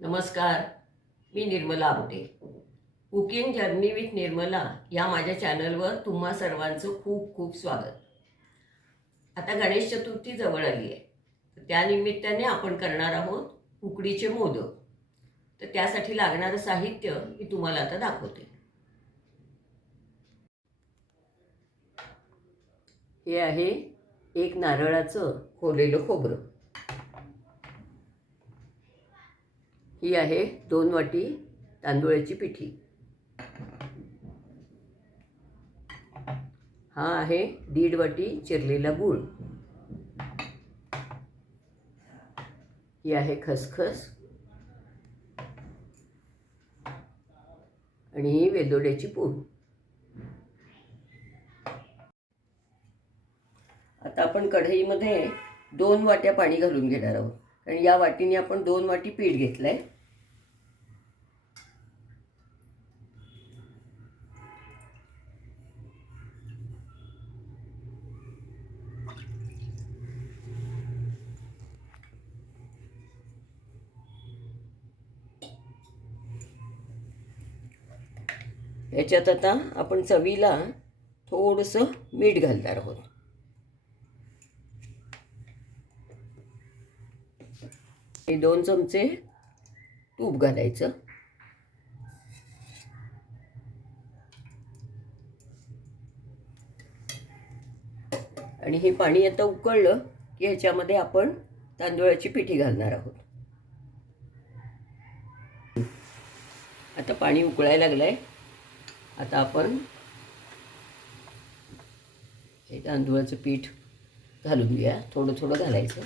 नमस्कार मी Nirmala Amte cooking journey with Nirmala या माझ्या चॅनलवर तुम्हा सर्वांचं खूप खूप स्वागत. आता गणेश चतुर्थी जवळ आली आहे. तर त्यानिमित्ताने आपण करणार आहोत उकडीचे मोदक. तर त्यासाठी लागणारं साहित्य मी तुम्हाला आता दाखवते. हे आहे एक नारळाचं खोलेलं खोबरं. ही आहे दोन वाटी तांदूळाची पिठी. हा आहे दीड वाटी चिरलेला गूळ. ही आहे खसखस. आणि ही वेदोड्याची पूड. आता आपण कढईमध्ये दोन वाट्या पाणी घालून घेणार आहोत. आणि या वाटीने आपण दोन वाटी पीठ घेतलंय. याच्यात आता आपण चवीला थोडंसं मीठ घालणार आहोत. हे दोन चमचे तूप घालायचं. आणि हे पाणी आता उकळलं की ह्याच्यामध्ये आपण तांदूळाची पिठी घालणार आहोत. आता पाणी उकळायला लागलंय. आता आपण हे तांदूळाचं पीठ घालून घ्या थोडं थोडं घालायचं.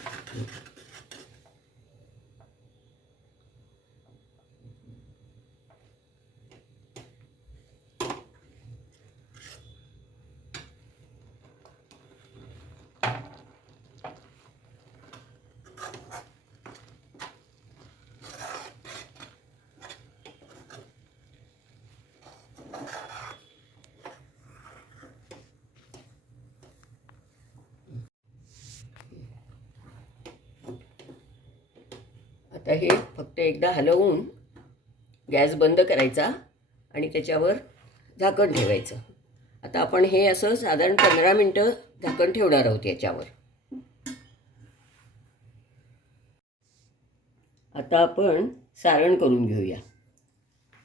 आता हे फक्त एकदा हलवून गॅस बंद करायचा आणि त्याच्यावर झाकण ठेवायचं. आता आपण हे असं साधारण पंधरा मिनटं झाकण ठेवणार आहोत याच्यावर. आता आपण सारण करून घेऊया.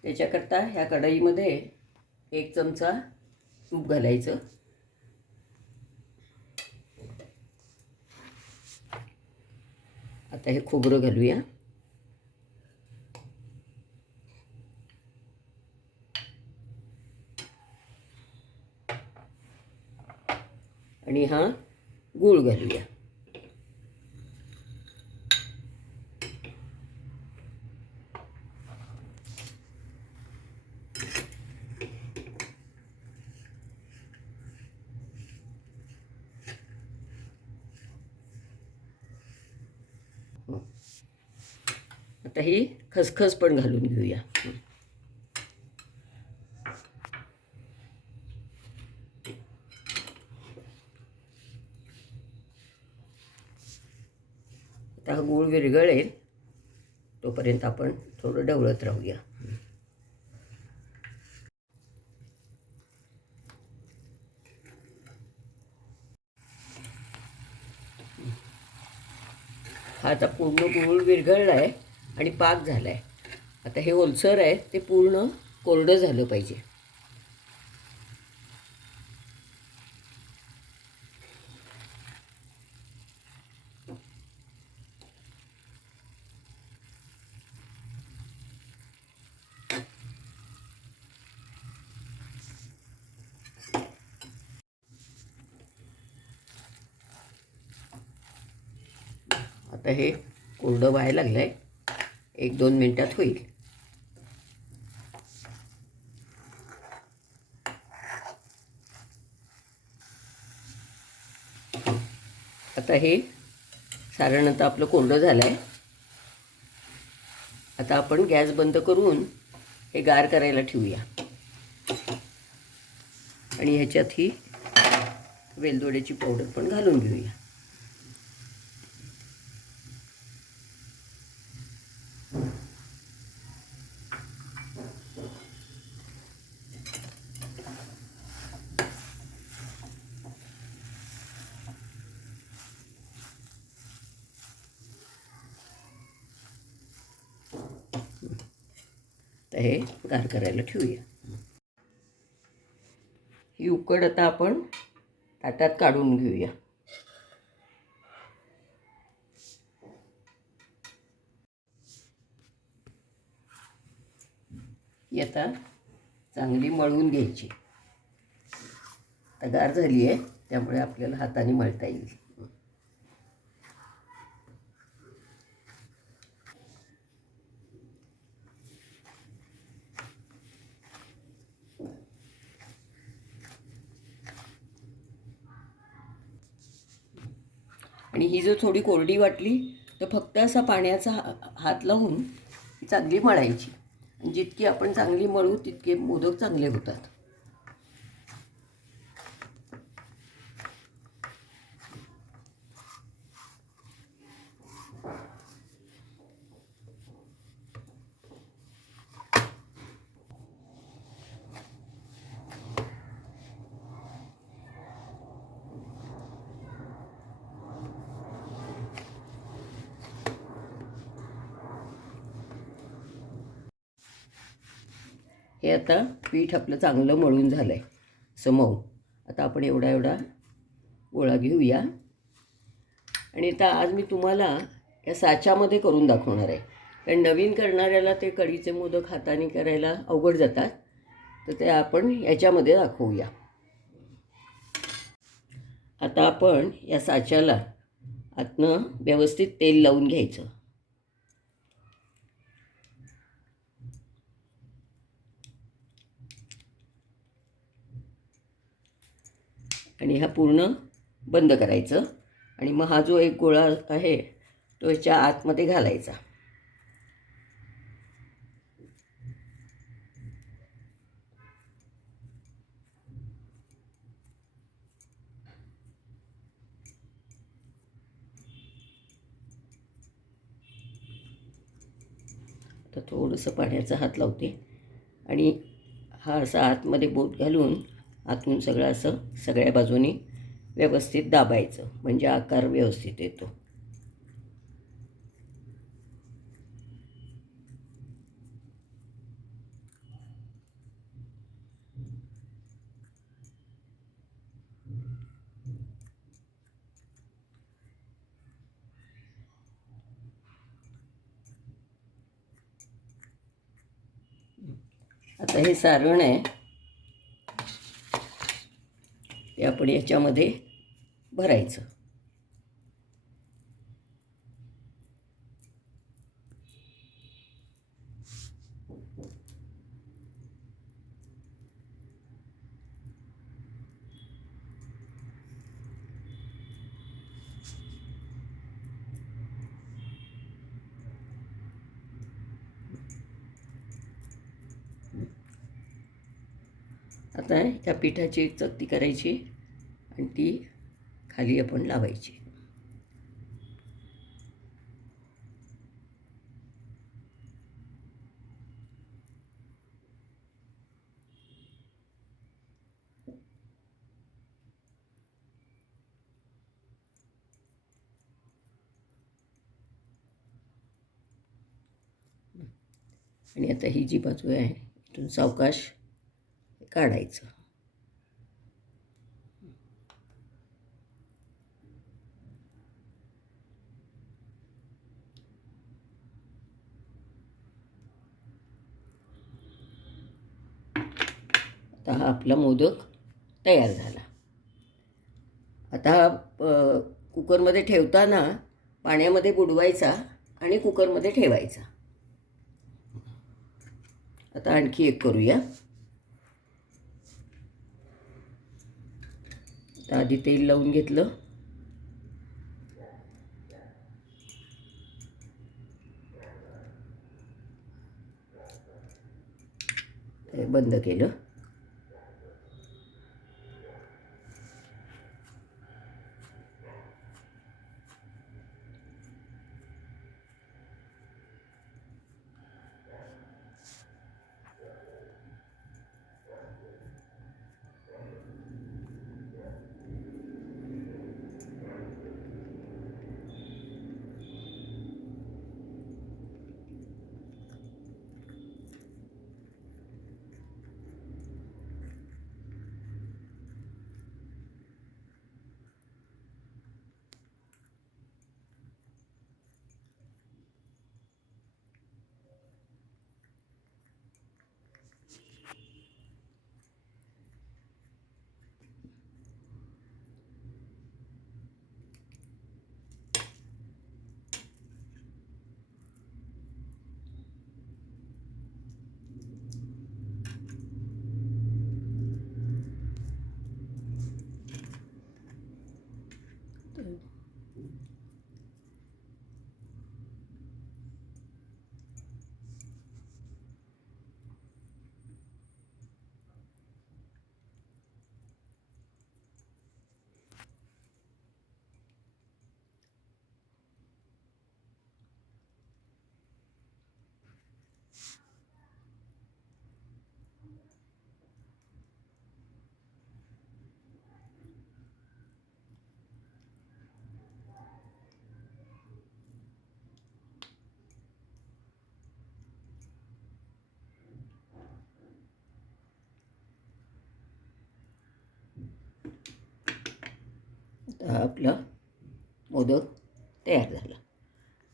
त्याच्याकरता ह्या कढईमध्ये एक चमचा तूप घालायचं. आता हे खोबरं घालूया आणि हा गूळ घालूया. आता ही खसखस पण घालून घेऊया आता हा गूळ विरघळेल तोपर्यंत आपण थोडं डवळत राहूया. हा आता पूर्ण गुळ विरघळला आहे आणि पाक झाला आहे आता हे ओलसर आहे ते पूर्ण कोरडं झालं पाहिजे. आता हे कोरडं व्हायला लागलं आहे एक दोन मिनटात होईल. आता हे सारण आता आपलं कोरडं झालं आहे आता आपण गॅस बंद करून हे गार करायला ठेवूया. आणि ह्याच्यात ही वेलदोड्याची पावडर पण घालून घेऊया आता हे गार करायला ठेवूया. ही उकड आता आपण ताटात काढून घेऊया. ही आता चांगली मळून घ्यायची. आता गार झाली आहे त्यामुळे आपल्याला हाताने मळता येईल. आणि ही जर थोडी कोरडी वाटली तर फक्त असा पाण्याचा हा- हात लावून चांगली मळायची. जितकी आपण चांगली मळू तितके मोदक चांगले होतात. हे आता पीठ आपलं चांगलं मळून झालं आहे असं मऊ. आता आपण एवढा एवढा गोळा घेऊया. आणि आता आज मी तुम्हाला या साच्यामध्ये करून दाखवणार आहे. कारण नवीन करणाऱ्याला ते कढीचे मोदक हाताने करायला अवघड जातात. तर ते आपण याच्यामध्ये दाखवूया. आता आपण या साच्याला आतनं व्यवस्थित तेल लावून घ्यायचं. आणि हा पूर्ण बंद करायचं. आणि मग हा जो एक गोळा आहे तो याच्या आतमध्ये घालायचा. तर थोडंसं पाण्याचा हात लावते. आणि हा असा आतमध्ये बोट घालून आतून सगळं असं सगळ्या बाजूनी व्यवस्थित दाबायचं म्हणजे आकार व्यवस्थित येतो. आता हे सारण आहे ते आपण याच्यामध्ये भरायचं. आता या पिठाची एक चकती करायची. ती खाली आपण लावायची. आणि आता ही जी बाजू आहे इथून सावकाश काढायचं. आता हा आपला मोदक तयार झाला. आता हा कुकरमध्ये ठेवताना पाण्यामध्ये बुडवायचा आणि कुकरमध्ये ठेवायचा. आता आणखी एक करूया. आता आधी तेल लावून घेतलं. ते बंद केलं. हा आपला मोदक तयार झाला.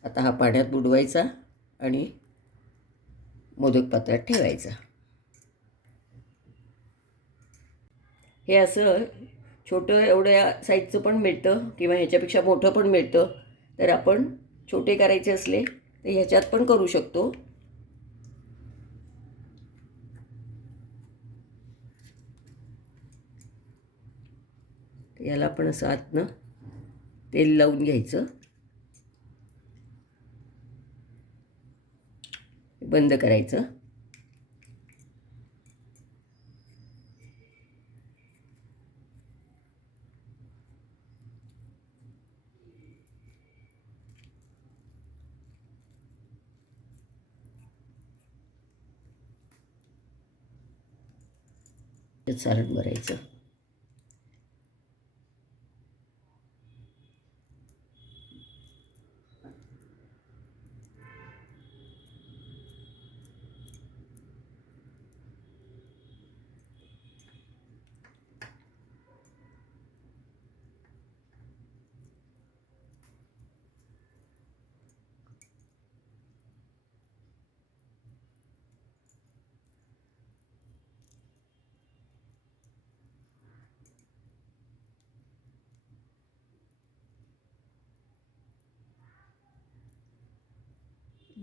आता हा पाण्यात बुडवायचा आणि मोदक पात्रात ठेवायचा. हे असं छोटं एवढ्या साईजचं पण मिळतं किंवा ह्याच्यापेक्षा मोठं पण मिळतं. तर आपण छोटे करायचे असले तर ह्याच्यात पण करू शकतो. याला आपण असं आतनं तेल लावून घ्यायचं. बंद करायचं. सारण भरायचं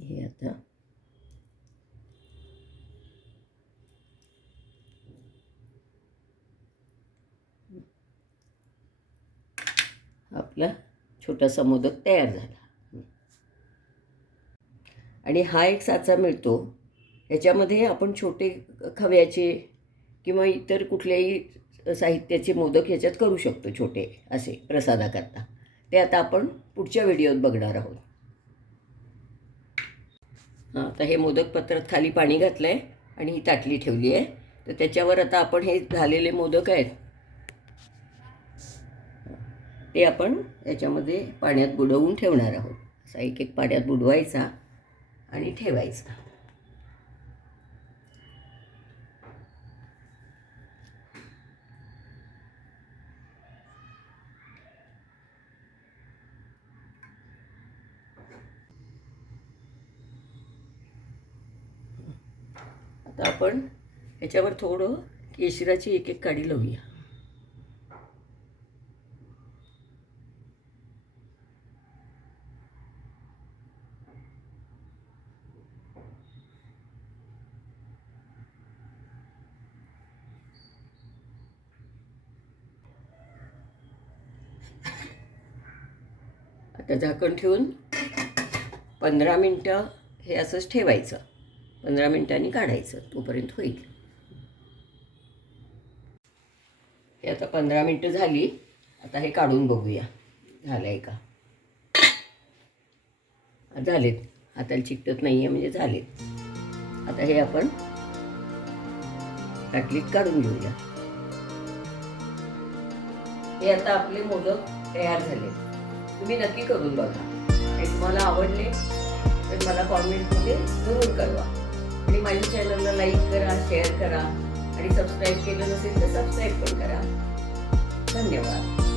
हे आता आपला छोटासा मोदक तयार झाला. आणि हा एक साचा मिळतो. ह्याच्यामध्ये आपण छोटे खव्याचे किंवा इतर कुठल्याही साहित्याचे मोदक ह्याच्यात करू शकतो छोटे असे प्रसादाकरता. ते आता आपण पुढच्या व्हिडिओत बघणार आहोत. हां आता हे मोदक पत्रात खाली पाणी घातलं आहे आणि ही ताटली ठेवली आहे. तर त्याच्यावर आता आपण हे झालेले मोदक आहेत. ते आपण याच्यामध्ये पाण्यात बुडवून ठेवणार आहोत. असा एक एक पाण्यात बुडवायचा आणि ठेवायचा. आता आपण ह्याच्यावर थोडं केशराची एक एक काडी लावूया. आता झाकण ठेवून पंधरा मिनटं हे असंच ठेवायचं. पंधरा मिनटांनी काढायचं. तोपर्यंत होईल. हे आता पंधरा मिनटं झाली. आता हे काढून बघूया. झालं आहे का झालेत. हाताला चिकटत नाही आहे म्हणजे झालेत. आता हे आपण ताटलीत काढून घेऊया. हे आता आपले मोदक तयार झाले तुम्ही नक्की करून बघा. आणि तुम्हाला आवडले तर मला कॉमेंटमध्ये जरूर कळवा. आणि माझ्या चॅनलला लाईक करा शेअर करा. आणि सबस्क्राईब केलं नसेल तर सबस्क्राईब पण करा. धन्यवाद.